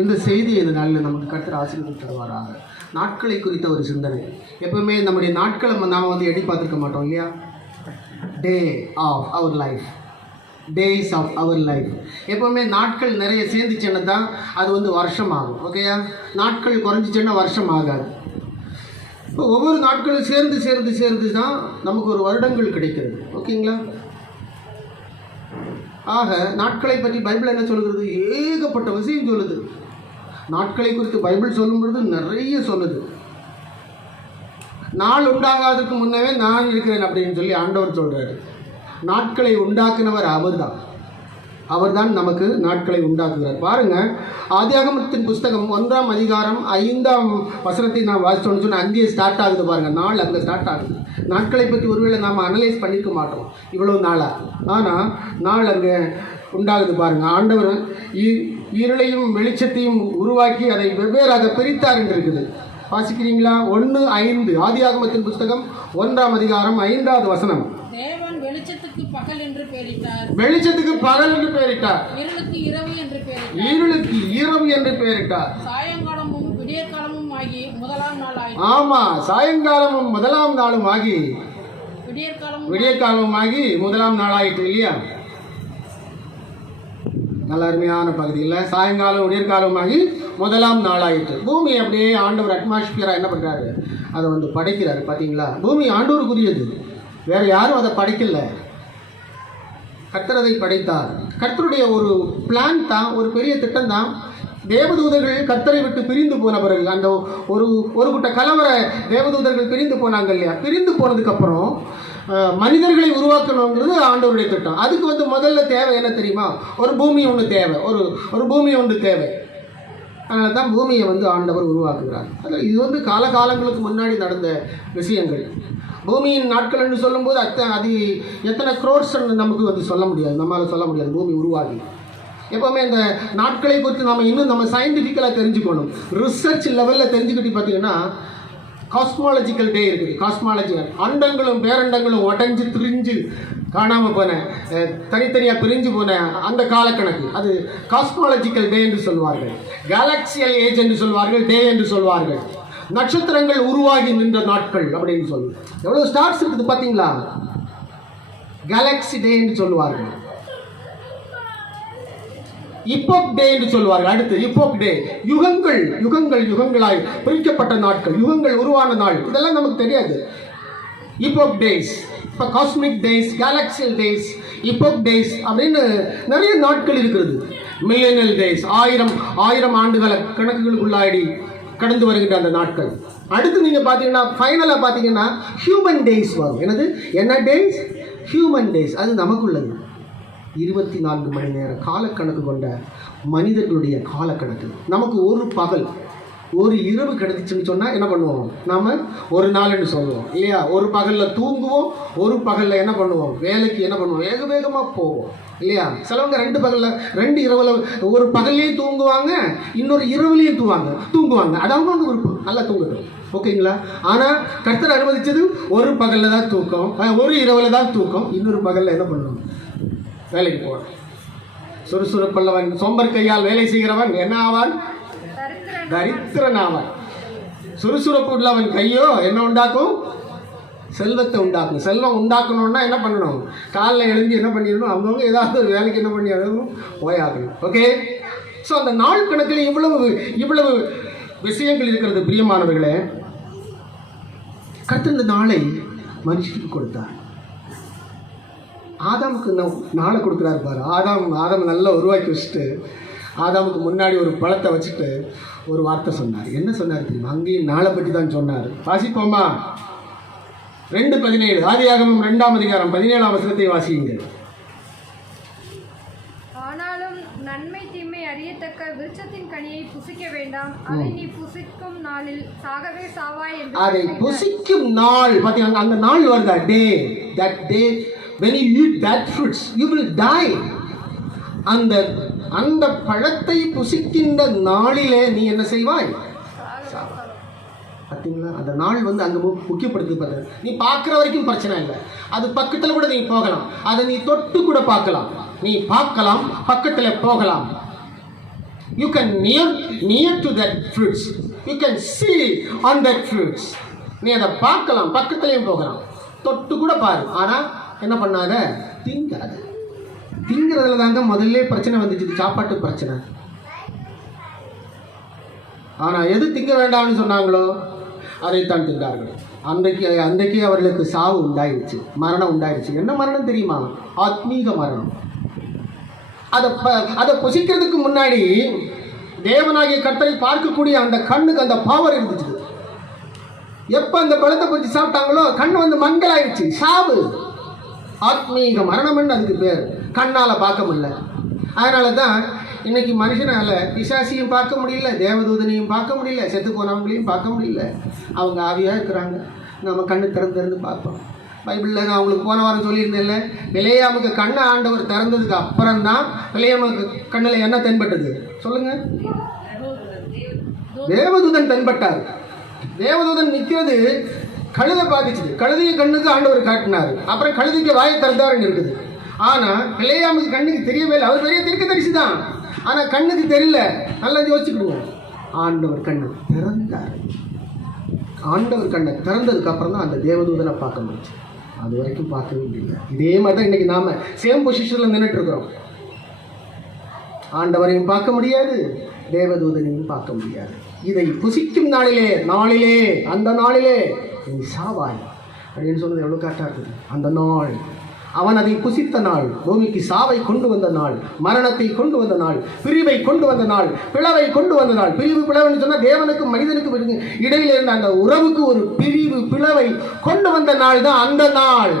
இந்த செய்தியை இந்த நாளில் நமக்கு கர்த்தர் ஆசீர்வாதம் தருவாராக. நாட்களை குறித்த ஒரு சிந்தனை. எப்பவுமே நம்முடைய நாட்களை நாம் வந்து எடி பார்த்துருக்க மாட்டோம் இல்லையா? Day of our life, days of our life. எப்போவுமே நாட்கள் நிறைய சேர்ந்துச்சுன்னா தான் அது வந்து வருஷம் ஆகும். ஓகேயா? நாட்கள் குறைஞ்சிச்சுன்னா வருஷம் ஆகாது. இப்போ ஒவ்வொரு நாட்களும் சேர்ந்து சேர்ந்து சேர்ந்து தான் நமக்கு ஒரு வருடங்கள் கிடைக்கிறது. ஓகேங்களா? ஆக நாட்களை பற்றி பைபிள் என்ன சொல்கிறது? ஏகப்பட்ட விஷயம் சொல்லுது. நாட்களை குறித்து பைபிள் சொல்லும் பொழுது நிறைய சொல்லுது. நாள் உண்டாகாததுக்கு முன்னவே நான் இருக்கிறேன் அப்படின்னு சொல்லி ஆண்டவர் சொல்கிறாரு. நாட்களை உண்டாக்குனவர் அவர்தான் நமக்கு நாட்களை உண்டாக்குகிறார். பாருங்கள், ஆதியாகமத்தின் புஸ்தகம் 1ஆம் அதிகாரம் 5ஆம் வசனத்தை நான் வாசிச்சோன்னு சொன்னால் அங்கேயே ஸ்டார்ட் ஆகுது. பாருங்கள், நாள் அங்கே ஸ்டார்ட் ஆகுது. நாட்களை பற்றி ஒருவேளை நாம் அனலைஸ் பண்ணியிருக்க மாட்டோம் இவ்வளோ நாளாக. ஆனால் நாள் அங்கே உண்டாகுது. பாருங்கள், ஆண்டவர் இருளையும் வெளிச்சத்தையும் உருவாக்கி அதை வெவ்வேறாக பிரித்தார் என்று இருக்குது. வாசிக்கிறீங்களா? 1:5 ஆதியாகமத்தின் புஸ்தகம் 1ஆம் அதிகாரம் 5வது வசனம். தேவன் வெளிச்சத்துக்கு பகல் என்று பெயரிட்டார், வெளிச்சத்துக்கு பகல் என்று பெயரிட்டார், இருளுக்கு இரவு என்று பெயரிட்டார், இருளுக்கு இரவு என்று பெயரிட்டார். சாயங்காலமும் விடியற்காலமும் ஆகி முதலாம் நாள் ஆயிற்று. ஆமா, சாயங்காலமும் முதலாம் நாளும் ஆகி விடியற்காலமும் ஆகி முதலாம் நாள் ஆயிற்று இல்லையா? நல்ல அருமையான பகுதியில் சாயங்காலம் விடியற்காலமாகி முதலாம் நாளாயிற்று. பூமி அப்படியே ஆண்டவர் அட்மாஸ்பியராக என்ன பண்ணுறாரு? அதை வந்து படைக்கிறாரு. பார்த்தீங்களா? பூமி ஆண்டவருக்குரியது, வேறு யாரும் அதை படைக்கல. கர்த்தர் அதை படைத்தார். கர்த்தருடைய ஒரு பிளான் தான், ஒரு பெரிய திட்டம் தான். தேவதூதர்கள் கர்த்தரை விட்டு பிரிந்து போன பிறகு அந்த ஒரு கூட்ட கலவர தேவதூதர்கள் பிரிந்து போனாங்க இல்லையா? பிரிந்து போனதுக்கப்புறம் மனிதர்களை உருவாக்கணுங்கிறது ஆண்டவருடைய திட்டம். அதுக்கு வந்து முதல்ல தேவை என்ன தெரியுமா? ஒரு பூமி ஒன்று தேவை, ஒரு பூமி ஒன்று தேவை. அதனால தான் பூமியை வந்து ஆண்டவர் உருவாக்குகிறார். அது வந்து காலகாலங்களுக்கு முன்னாடி நடந்த விஷயங்கள். பூமியின் நாட்கள் என்று சொல்லும்போது அது எத்தனை க்ரோர்ஸ் நமக்கு வந்து சொல்ல முடியாது, நம்மளால் சொல்ல முடியாது. பூமி உருவாகி எப்போவுமே இந்த நாட்களை குறித்து நம்ம சயின்டிஃபிக்கலாக தெரிஞ்சுக்கணும். ரிசர்ச் லெவலில் தெரிஞ்சுக்கிட்டு பார்த்தீங்கன்னா காஸ்மாலஜிக்கல் டே இருக்குது. காஸ்மாலஜி, அண்டங்களும் பேரண்டங்களும் உடஞ்சி திரிஞ்சு காணாமல் போன, தனித்தனியாக பிரிஞ்சு போன அந்த காலக்கணக்கு, அது காஸ்மாலஜிக்கல் டே என்று சொல்வார்கள். கேலக்சியல் ஏஜ் என்று சொல்வார்கள், டே என்று சொல்வார்கள். நட்சத்திரங்கள் உருவாகி நின்ற நாட்கள் அப்படின்னு சொல்லுவோம். எவ்வளோ ஸ்டார்ஸ் இருக்குது பார்த்தீங்களா? கேலக்சி டே என்று சொல்லுவார்கள். இப்போக் டே என்று சொல்வார்கள். அடுத்து இப்போக் டே, யுகங்களாய் பிரிக்கப்பட்ட நாட்கள், யுகங்கள் உருவான நாள். இதெல்லாம் நமக்கு தெரியாது. இப்போக் டேஸ், இப்போ காஸ்மிக் டேஸ், கேலக்சியல் டேஸ், இப்போக் டேஸ் அப்படின்னு நிறைய நாட்கள் இருக்கிறது. மில்லேனியல் டேஸ், ஆயிரம் ஆண்டுகால கணக்குகளுக்குள்ளாடி கடந்து வருகின்ற அந்த நாட்கள். அடுத்து நீங்கள் பார்த்தீங்கன்னா ஃபைனலாக பார்த்தீங்கன்னா ஹியூமன் டேஸ் வரும். என்ன டேஸ்? Human days. அது நமக்குள்ளது. 24 மணி நேர காலக்கணக்கு கொண்ட மனிதர்களுடைய காலக்கணக்கு. நமக்கு ஒரு பகல் ஒரு இரவு கிடைச்சிச்சுன்னு சொன்னால் என்ன பண்ணுவோம்? நாம் ஒரு நாள் என்று சொல்லுவோம் இல்லையா? ஒரு பகலில் தூங்குவோம், ஒரு பகலில் என்ன பண்ணுவோம்? வேலைக்கு என்ன பண்ணுவோம்? வேகமாக போவோம் இல்லையா? சிலவங்க 2 இரவில், ஒரு பகல்லையும் தூங்குவாங்க, இன்னொரு இரவுலையும் தூங்குவாங்க. அது அவங்க விருப்பம், நல்லா தூங்கட்டும். ஓகேங்களா? ஆனால் கர்த்தர் அனுமதிச்சது ஒரு பகலில் தான் தூக்கம், ஒரு இரவில் தான் தூக்கம், இன்னொரு பகலில் என்ன பண்ணுவோம்? வேலைக்கு போவான். சுறுசுறுப்பல்லவன் சோம்பர் கையால் வேலை செய்கிறவன் என்ன ஆவான்? தரித்திரன் ஆவான். சுறுசுறுப்பு உள்ளவன் கையோ என்ன உண்டாக்கும்? செல்வத்தை உண்டாக்கும். செல்வம் உண்டாக்கணும்னா என்ன பண்ணணும்? காலைல எழுந்து என்ன பண்ணிடணும்? அவங்கவுங்க ஏதாவது ஒரு வேலைக்கு என்ன பண்ணி ஆகணும்? போயாகணும். ஓகே? ஸோ அந்த நாள் கணக்கில் இவ்வளவு விஷயங்கள் இருக்கிறது. பிரியமானவர்களே, கர்த்தர் இந்த நாளை மனுஷனுக்கு கொடுத்தார். ஆதாமுக்கு நாளை கொடுக்குறாரு பாரு. ஆதாம் நல்லா உருவாக்கி வச்சுட்டு ஆதாமுக்கு முன்னாடி ஒரு பழத்தை வச்சுட்டு ஒரு வார்த்தை சொன்னார். என்ன சொன்னார் தெரியுமா? அங்கேயும் நாளை பற்றி தான் சொன்னார். வாசிப்போமா? 2:17 ஆதியாகமம் 2ஆம் அதிகாரம் 17ஆம் வசனத்தை வாசியுங்க. ஆனாலும் நன்மை தீமை அறியத்தக்க விருட்சத்தின் கனியை புசிக்க வேண்டாம், அதை நீ புசிக்கும் நாளில் சாகவே சாவாய் என்று. அதை புசிக்கும் நாள் பார்த்தீங்கன்னா அந்த நாள் வருதா? டே, that day when you eat that fruits you will die. அந்த பழத்தை புசிக்கின்ற நாளிலே நீ என்ன செய்வாய்? பார்த்தீங்களா? அந்த நாள் வந்து அங்கே முக்கியப்படுத்தி பார்த்தது. நீ பார்க்குற வரைக்கும் பிரச்சனை இல்லை. அது பக்கத்தில் கூட நீ போகலாம், அதை நீ தொட்டு கூட பார்க்கலாம், நீ பார்க்கலாம், பக்கத்தில் போகலாம். You can near to that fruits. You can see on that fruits. நீ அதை பார்க்கலாம், பக்கத்துலேயும் போகலாம், தொட்டு கூட பாரு. ஆனால் என்ன பண்ணாத, திங்காத. திங்கிறதுல தாங்க முதல்ல பிரச்சனை வந்துச்சு, சாப்பாட்டு பிரச்சனை. ஆனால் எது திங்க வேண்டாம்னு சொன்னாங்களோ அதைத்தான் தின்றார்கள். அன்றைக்கு அவர்களுக்கு சாவு உண்டாயிடுச்சு, மரணம் உண்டாயிடுச்சு. என்ன மரணம் தெரியுமா? ஆத்மீக மரணம். அதை புசிக்கிறதுக்கு முன்னாடி தேவனாகிய கர்த்தரை பார்க்கக்கூடிய அந்த கண்ணுக்கு அந்த பவர் இருந்துச்சு. எப்போ அந்த பழத்தை பற்றி சாப்பிட்டாங்களோ கண்ணு வந்து மங்கலாயிடுச்சு. சாவு, ஆத்மீக மரணம்னு அதுக்கு பேர். கண்ணால் பார்க்க முடியல. அதனால தான் இன்னைக்கு மனுஷனால பிசாசியும் பார்க்க முடியல, தேவதூதனையும் பார்க்க முடியல, செத்து போனவங்களையும் பார்க்க முடியல. அவங்க ஆவியாக இருக்கிறாங்க. நம்ம கண்ணு திறந்து பார்ப்போம். பைபிளில் நான் அவங்களுக்கு போன வாரம் சொல்லியிருந்தேன்ல, பிலேயாமுக்கு கண்ணை ஆண்டவர் திறந்ததுக்கு அப்புறம் தான் பிலேயாமுக்கு கண்ணில் என்ன தென்பட்டது சொல்லுங்க? தேவதூதன் தென்பட்டார். தேவதூதன் நிற்கிறது கழுதை பார்த்துச்சு. கழுதைய கண்ணுக்கு ஆண்டவர் காட்டினார். அப்புறம் கழுதைக்கு வாயை திறந்தாருன்னு இருக்குது. ஆனால் பிலேயாமுக்கு கண்ணுக்கு தெரியவே இல்லை. அவர் பெரிய தீர்க்கதரிசி தான், ஆனால் கண்ணுக்கு தெரியல. நல்லா யோசிச்சுக்கிடுங்க. ஆண்டவர் கண்ணை திறந்தார். ஆண்டவர் கண்ணை திறந்ததுக்கு அப்புறம் தான் அந்த தேவதூதனை பார்க்க முடிச்சு. அது வரைக்கும் பார்க்கவே முடியல. இதே மாதிரி தான் இன்னைக்கு நாம சேம் பொசிஷன்ல நின்றுட்டு இருக்கிறோம். ஆண்டவரையும் பார்க்க முடியாது, தேவதூதனையும் பார்க்க முடியாது. இதை புசிக்கும் நாளிலே அந்த நாளிலே நீ சாவாய் அப்படின்னு சொன்னது எவ்வளோ கரெக்டாக இருக்குது. அந்த நாள், அவன் அதை புசித்த நாள், பூமிக்கு சாவை கொண்டு வந்த நாள், மரணத்தை கொண்டு வந்த நாள், பிரிவை கொண்டு வந்த நாள், பிளவை கொண்டு வந்த நாள். பிரிவு பிளவுன்னு சொன்னால் தேவனுக்கும் மனிதனுக்கும் இடையில இருந்த அந்த உறவுக்கு ஒரு பிரிவு பிளவை கொண்டு வந்த நாள் தான் அந்த நாள்.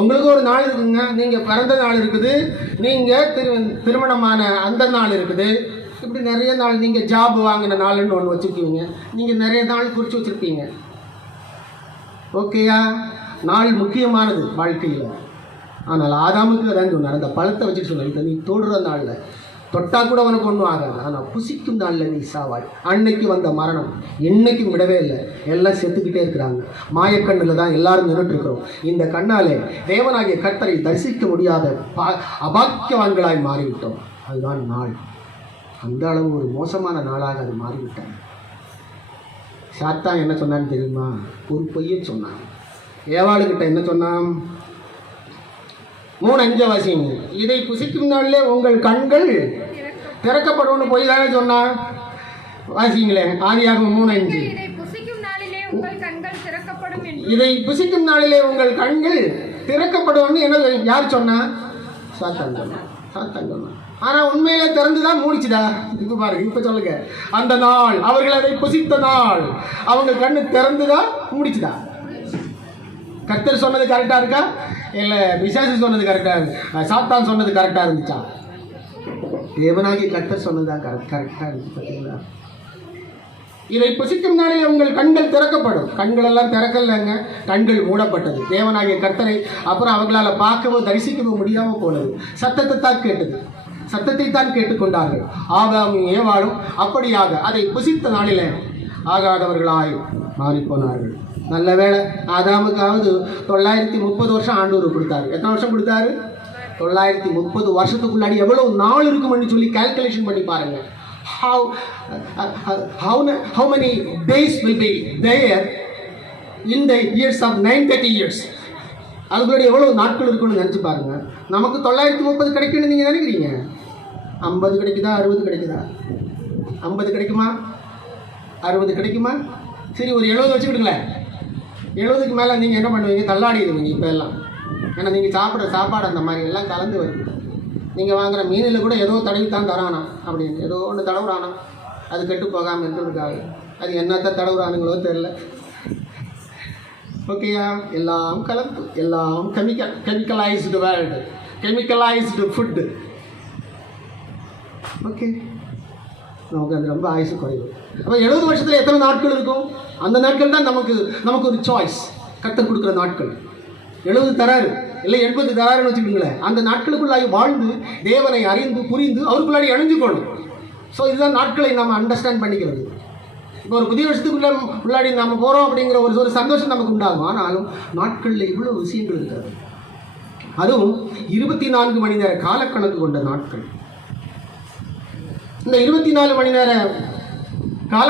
உங்களுக்கு ஒரு நாள் இருக்குங்க, நீங்கள் பிறந்த நாள் இருக்குது, நீங்கள் திருமணமான அந்த நாள் இருக்குது. இப்படி நிறைய நாள், நீங்கள் ஜாப் வாங்கின நாள்னு ஒன்று வச்சுருக்கீங்க. நீங்கள் நிறைய நாள் குறித்து வச்சுருப்பீங்க. ஓகேயா? நாள் முக்கியமானது வாழ்க்கையில். ஆனால் ஆதாமுக்கு அதான் சொன்னார், அந்த பழத்தை வச்சுட்டு சொன்ன, நீ தொடுற நாளில் தொட்டா கூட உனக்கு ஒன்றும் ஆகாது, ஆனால் புசிக்கும் நாளில் நீ சாவாய். அன்னைக்கு வந்த மரணம் என்னைக்கும் விடவே இல்லை. எல்லாம் செத்துக்கிட்டே இருக்கிறாங்க. மாயக்கண்ணில் தான் எல்லாரும் நின்றுட்டு இருக்கிறோம். இந்த கண்ணாலே தேவனாகிய கர்த்தரை தரிசிக்க முடியாத அபாக்கியவான்களாய் மாறிவிட்டோம். அதுதான் நாள். அந்த அளவு ஒரு மோசமான நாளாக அது மாறிவிட்டாங்க. சாத்தான் என்ன சொன்னான்னு தெரியுமா? ஒரு பொய்யை சொன்னான். ஏவாளுக்கிட்ட என்ன சொன்னான்? 3:5 வாசிங்க. இதை புசிக்கும் நாளிலே உங்கள் கண்கள் திறக்கப்படும்னு போய் தானே சொன்னான். வாசிங்களே, ஆதியாகமம் 3:5. இதை புசிக்கும் நாளிலே உங்கள் கண்கள் திறக்கப்படும்னு என்ன யார் சொன்னா? சாத்தான் சொன்னான். ஆனால் உண்மையிலே திறந்துதான் மூடிச்சுடா. இப்போ பாருங்க, இப்போ சொல்லுங்க. அந்த நாள், அவர்கள் அதை புசித்த நாள், அவங்க கண்ணு திறந்துதான் மூடிச்சுடா. கர்த்தர் சொன்னது கரெக்டாக இருக்கா, இல்லை பிசாசு சொன்னது கரெக்டாக, சாத்தான் சொன்னது கரெக்டாக இருந்துச்சா? தேவனாகி கர்த்தர் சொன்னதான் கரெக்டாக இருந்துச்சு. பார்த்தீங்களா? இதை புசிக்கும் நாளில் உங்கள் கண்கள் திறக்கப்படும். கண்கள் எல்லாம் திறக்கலைங்க, கண்கள் மூடப்பட்டது. தேவனாகிய கர்த்தரை அப்புறம் அவங்களால் பார்க்கவோ தரிசிக்கவோ முடியாமல் போனது. சத்தத்தை தான் கேட்டுக்கொண்டார்கள். ஆகாமும் ஏவாளும் அப்படியாக அதை புசித்த நாளில் ஆகாதவர்களாய் மாறிப்போனார்கள். நல்ல வேளை, ஆதாமுக்காவது 930 வருஷம் ஆண்டவர் கொடுத்தாரு. எத்தனை வருஷம் கொடுத்தாரு? 930 வருஷத்துக்குள்ளாடி எவ்வளவு நாள் இருக்கும்னு சொல்லி கால்குலேஷன் பண்ணி பாருங்க. How many days will be there in the years of 930 years? அதுக்குள்ளே எவ்வளவு நாட்கள் இருக்குன்னு நினச்சி பாருங்க. நமக்கு 930 கிடைக்குன்னு நீங்கள் நினைக்கிறீங்க? 50 கிடைக்குதா? 60 கிடைக்குதா? 50 கிடைக்குமா? 60 கிடைக்குமா? சரி, ஒரு 70 வச்சுக்கிடுங்களேன். 70க்கு மேலே நீங்கள் என்ன பண்ணுவீங்க? தள்ளாடிடுவீங்க இப்போ எல்லாம். ஏன்னா நீங்கள் சாப்பிட்ற சாப்பாடு அந்த மாதிரி எல்லாம் கலந்து வருது. நீங்கள் வாங்குகிற மீனில் கூட ஏதோ தடவி தான் தரானா அப்படின்னு, ஏதோ ஒன்று தடவுறானா, அது கெட்டு போகாமல் இருக்கிறதுக்காக. அது என்னத்தை தடவுறானுங்களோ தெரில. ஓகேயா? எல்லாம் கலப்பு, எல்லாம் chemicalised world, chemicalised food. Okay, நமக்கு அது ரொம்ப ஆயுசு குறைவு. அப்போ 70 வருஷத்தில் எத்தனை நாட்கள் இருக்கும்? அந்த நாட்கள் தான் நமக்கு ஒரு சாய்ஸ். கர்த்தர் கொடுக்குற நாட்கள் 70 தராரு, இல்லை 80 தராருன்னு வச்சுக்கோங்களேன். அந்த நாட்களுக்குள்ளாகி வாழ்ந்து தேவனை அறிந்து புரிந்து அவருக்குள்ளாடி அணிஞ்சுக்கணும். ஸோ இதுதான் நாட்களை நம்ம அண்டர்ஸ்டாண்ட் பண்ணிக்கிறது. இப்போ ஒரு புதிய வருஷத்துக்குள்ளாடி நம்ம போகிறோம் அப்படிங்கிற ஒரு சந்தோஷம் நமக்கு உண்டாகும். ஆனாலும் நாட்களில் இவ்வளோ விஷயங்கள் இருக்காது. அதுவும் 24 மணி நேர காலக்கணக்கு கொண்ட நாட்கள். இந்த 24 மணி நேர கால